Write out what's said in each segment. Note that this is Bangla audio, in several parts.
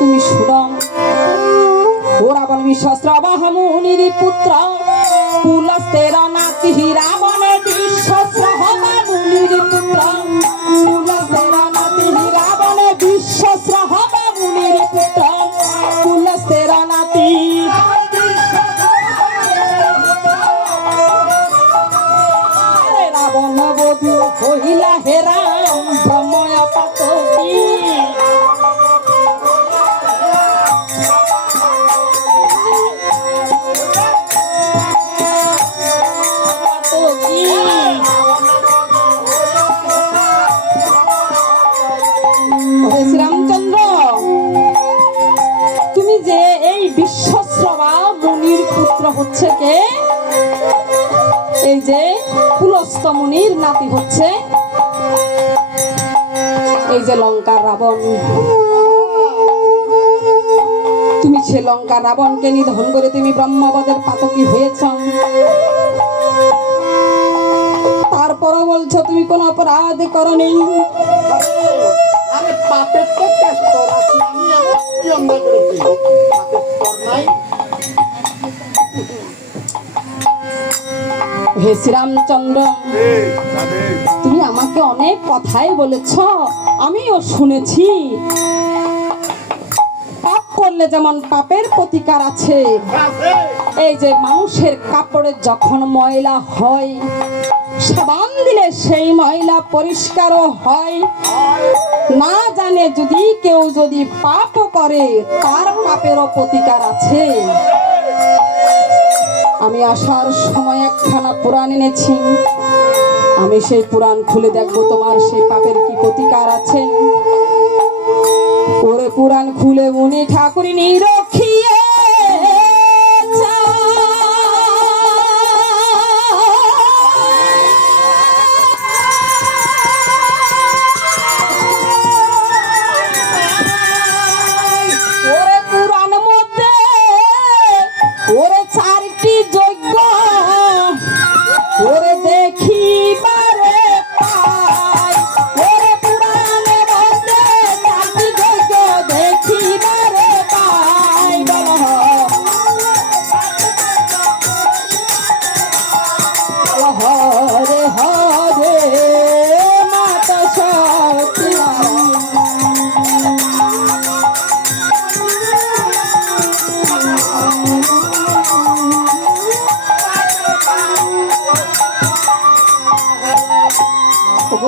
তুমি শুনো, ও রাবণ বিশ্বস্রবাহ মুনির পুত্র পুলস্তের নাতি রাবণ বিশ্বস্রবাহ মুনির পুত্র পুলস্তের নাতি রাবণ বিশ্বস্রবাহ মুনির পুত্র পুলস্তের নাতি রাবণ বধূ হইলা হেরা ব্রহ্ময় পাতকী শ্রীরামচন্দ্র, তুমি যে এই বিশ্বস্রবা মুনির পুত্র হচ্ছে কে? এই যে পুলস্ত মুনির নাতি হচ্ছে এই যে লঙ্কার রাবণ। তুমি সে লঙ্কার রাবণকে নিধন করে তুমি ব্রহ্মবদের পাতকী হয়েছ। তারপরও বলছো তুমি কোন অপরাধ করনি। হে শ্রীরামচন্দ্র, তুমি আমাকে অনেক কথাই বলেছ, আমিও শুনেছি। পাপ করলে যেমন পাপের প্রতিকার আছে, এই যে মানুষের কাপড়ে যখন ময়লা হয় সাবান দিলে সেই ময়লা পরিষ্কারও হয়। না জানে যদি কেউ যদি পাপও করে তার পাপেরও প্রতিকার আছে। আমি আসার সময় একখানা পুরাণ এনেছি, আমি সেই পুরাণ খুলে দেখবো তোমার সেই পাপের কি প্রতিকার আছে। ওরে পুরাণ খুলে মুনি ঠাকুরিনী রক্ষিয়ে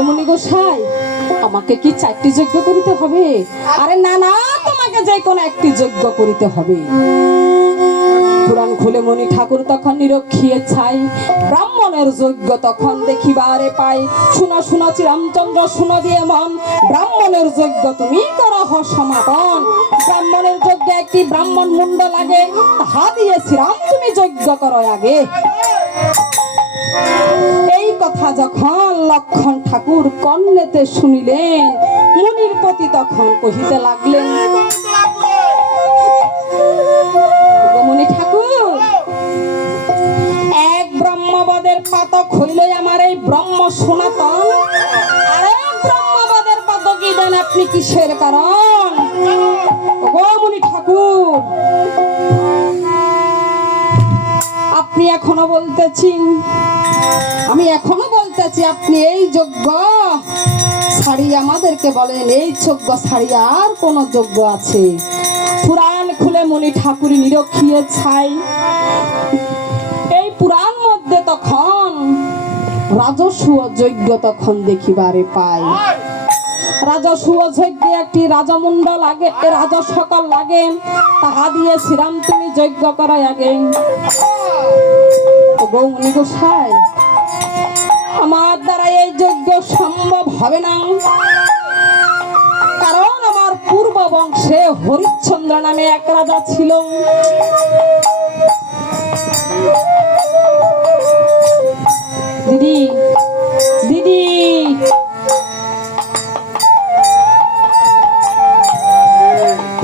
মুনি গোসাই, আমাকে কি 4টি যজ্ঞ করিতে হবে? আরে না না, তোমাকে যে কোনো একটি যজ্ঞ করিতে হবে। পুরাণ খুলে মুনি ঠাকুর তখন নিরক্ষিয়ে ছাই, ব্রাহ্মণের যজ্ঞ তখন দেখিবারে পাই। শুনো শুনো শ্রীরামচন্দ্র, শুনো দিয়ে মন, ব্রাহ্মণের যজ্ঞ তুমি করো সমাপন। ব্রাহ্মণের যজ্ঞে একটি ব্রাহ্মণ মুন্ড লাগে, তাহা দিয়ে শ্রীরাম তুমি যজ্ঞ করো আগে। এই কথা যখন লক্ষণ ঠাকুর কর্ণেতে শুনিলেন, মুনির প্রতি তখন কহিতে লাগলেন, মুনি ঠাকুর, এক ব্রহ্মবদের পাতক হইলে আমার এই ব্রহ্ম সনাতন, আরে ব্রহ্মবদের পাতকই দেন আপনি কিসের কারণ? ও মুনি ঠাকুর, আপনি এখনো বলতেছি, আমি এখনো বলতেছি, আপনি এই যজ্ঞ ছাড়িয়ে আমাদেরকে বলেন এই যজ্ঞ ছাড়িয়ে আর কোন যজ্ঞ আছে? পুরাণ খুলে মুনি ঠাকুর নিরক্ষিয়ে ছাই। এই পুরাণ মধ্যে তখন রাজসূয় যজ্ঞ তখন দেখিবারে পাই। রাজসূয় যজ্ঞে একটি রাজমুন্ড লাগে, রাজা সকল লাগে, তাহা দিয়ে শ্রীরাম তুমি যজ্ঞ করাই আগে। গৌমনি গোসাই, আমার দ্বারা এই যজ্ঞ সম্ভব হবে না, কারণ আমার পূর্ব বংশে হরিশ্চন্দ্র নামে এক রাজা ছিল। দিদি দিদি,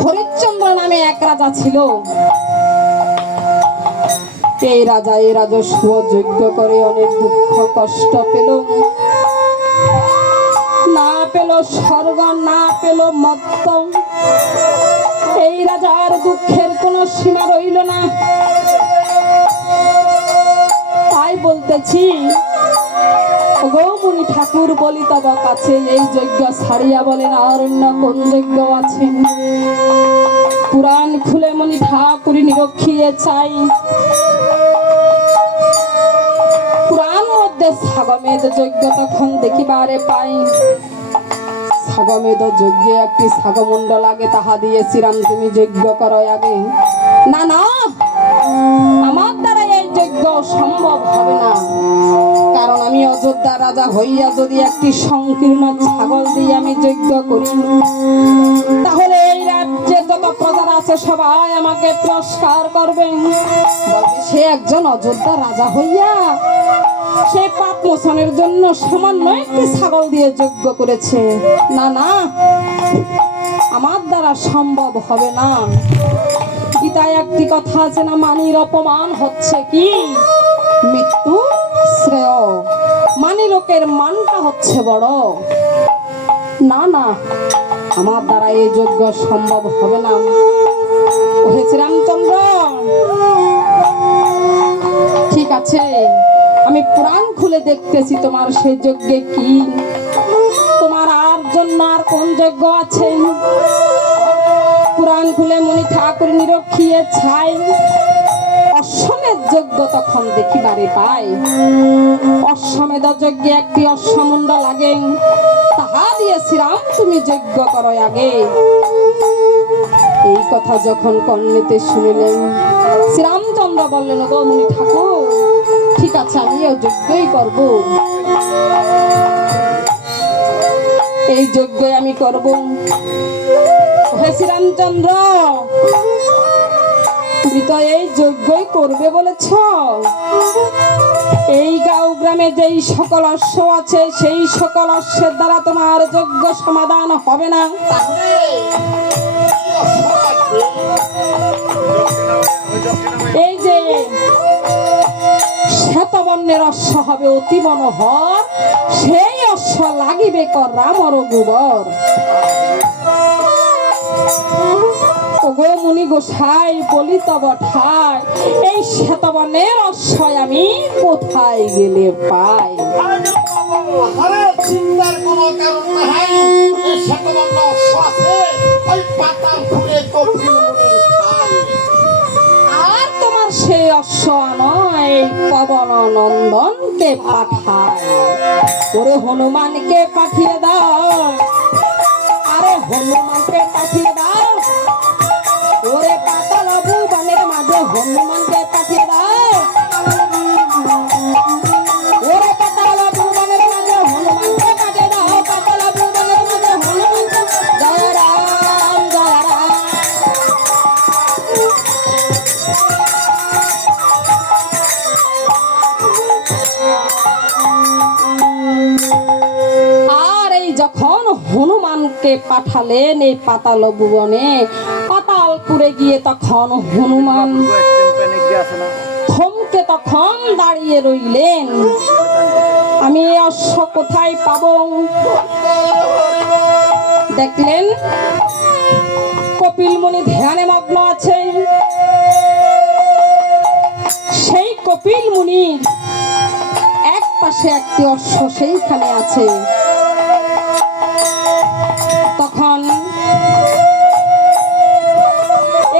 হরিশ্চন্দ্র নামে এক রাজা ছিল। এই রাজা এই রাজস্ব যজ্ঞ করে অনেক দুঃখ কষ্ট পেল, না পেল স্বর্গ, না পেল মত্ত, দুঃখের কোনো সীমা রইল না। তাই বলতেছি, গো মুনি ঠাকুর বলি তব কাছে, এই যজ্ঞ ছাড়িয়া বলেন আর অন্য কোন যজ্ঞ আছে? পুরাণ খুলে মুনি ঠাকুর নিরক্ষিয়ে চাই। পুরাণ মধ্যে সাগমেদ যজ্ঞ তখন দেখিবারে পাই। সাগমেদ যজ্ঞে একটি সাগমুণ্ড লাগে, তাহা দিয়ে শ্রীরাম তুমি যজ্ঞ করো আগে। না না, আমার দ্বারা এই যজ্ঞ সম্ভব হবে না, কারণ আমি অযোধ্যা রাজা হইয়া যদি একটি সংকীর্ণ ছাগল দিয়ে আমি যজ্ঞ করি, তাহলে এই রাজ্যে যত প্রজা আছে সবাই আমাকে তিরস্কার করবে, বলবে সে একজন অযোধ্যা রাজা হইয়া সে পাপ মোচনের জন্য সামান্য একটি ছাগল দিয়ে যজ্ঞ করেছে। না না, আমার দ্বারা সম্ভব হবে না। গীতায় একটি কথা আছে না, মানির অপমান হচ্ছে কি মৃত্যু শ্রেয়, মানি লোকের মানটা হচ্ছে বড়। না না, আমার দ্বারা এই যজ্ঞ সম্ভব হবে না। হয়েছে রামচন্দ্র, ঠিক আছে, আমি প্রাণ খুলে দেখতেছি তোমার সেই যজ্ঞে কি, তোমার আর জন্য আর কোন যজ্ঞ আছে? পুরাণ খুলে মুনি ঠাকুর নিরক্ষিয়ে ছাই। অশ্বমেধ যজ্ঞ তখন দেখিবারে পাই। অশ্বমেধ যজ্ঞে একটি অশ্বমুণ্ড লাগে, তাহা দিয়ে শ্রীরাম তুমি যজ্ঞ করো আগে। এই কথা যখন কর্ণেতে শুনিলেন, শ্রীরামচন্দ্র বললেন, গো মুনি ঠাকুর, ঠিক আছে, আমিও যজ্ঞই করব, এই যজ্ঞই আমি করব। হে শ্রীরামচন্দ্র, তুমি তো এই যজ্ঞই করবে বলেছ, এই গাঁও গ্রামে যেই সকল অশ্ব আছে সেই সকল অশ্বের দ্বারা তোমার যজ্ঞ সমাধান হবে না। এই যে শ্বেতবর্ণের অশ্ব হবে অতি মনোহর, সেই অশ্ব লাগিবে কর রামর গোবর। ওগো মুনি গোসাই বলি তব ঠাই, এই শ্বেতবর্ণের অশ্ব আমি কোথায় গেলে পাই? চিন্তার কোনো কারণ নাই, শ্বেতবর্ণ অশ্ব আছে ওই পাতাল খুলে কপিল মুনির খাই। আর তোমার সেই অশ্ব নয়, পবন নন্দনকে পাঠায়। ওরে হনুমানকে পাঠিয়ে দাও, আরে হনুমানকে পাঠিয়ে দাও, ওরে পাতাল ভুবনের মাঝে হনুমানকে পাঠিয়ে দাও, ওরে পাতাল ভুবনের মাঝে হনুমানকে পাঠিয়ে দাও, পাতাল ভুবনের মাঝে হনুমানকে। জয় রাম জয় রাম। আর এই যখন হনুমানকে পাঠালেন এই পাতাল ভুবনে, পাতালপুরে গিয়ে তখন হনুমান থমকে তখন দাঁড়িয়ে রইলেন, আমি এই অশ্ব কোথায় পাবো? দেখলেন কপিল মুনি ধ্যানে মগ্ন আছেন। সেই কপিল মুনির এক পাশে একটি অশ্ব সেইখানে আছে। তখন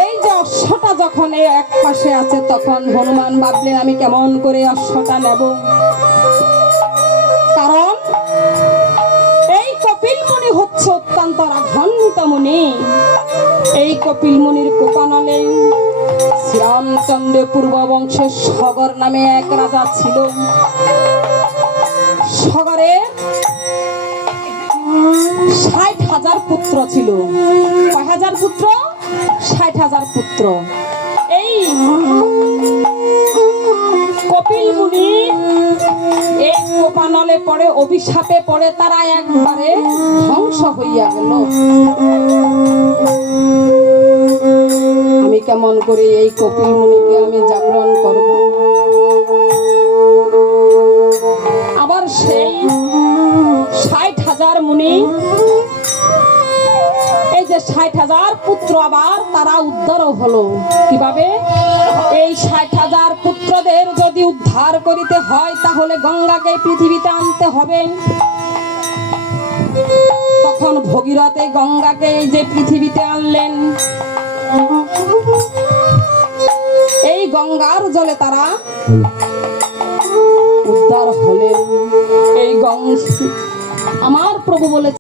এই যে অশ্বটা যখন এক পাশে আছে, তখন হনুমান ভাবলেন আমি কেমন করে অশ্বটা নেব, কারণ এই কপিল মুনি হচ্ছে অত্যন্ত রাগান্বিত মুনি। এই কপিল মুনির কোপানলে শ্রীরামচন্দ্র পূর্ব বংশের সগর নামে এক রাজা ছিল। সগরে ৬০,০০০ পুত্র ছিল। কয় হাজার পুত্র? ৬০,০০০ পুত্র। এই কপিল মুনি এই কোপানলে পড়ে, অভিশাপে পড়ে তারা একবারে ধ্বংস হইয়া গেল। আমি কেমন করে এই কপিল মুনিকে আমি জাগরণ করব? আবার সেই ৬০,০০০ মুনি এই যে যে 60,000 পুত্র আবার তারা উদ্ধারও হলো। কিভাবে? এই 60,000 পুত্রদের যদি উদ্ধার করিতে হয় তাহলে গঙ্গাকে পৃথিবীতে আনতে হবে। তখন ভগীরথ এই গঙ্গাকে এই যে পৃথিবীতে আনলেন, এই গঙ্গার জলে তারা উদ্ধার হলেন। এই গঙ্গা আমার প্রভু বলে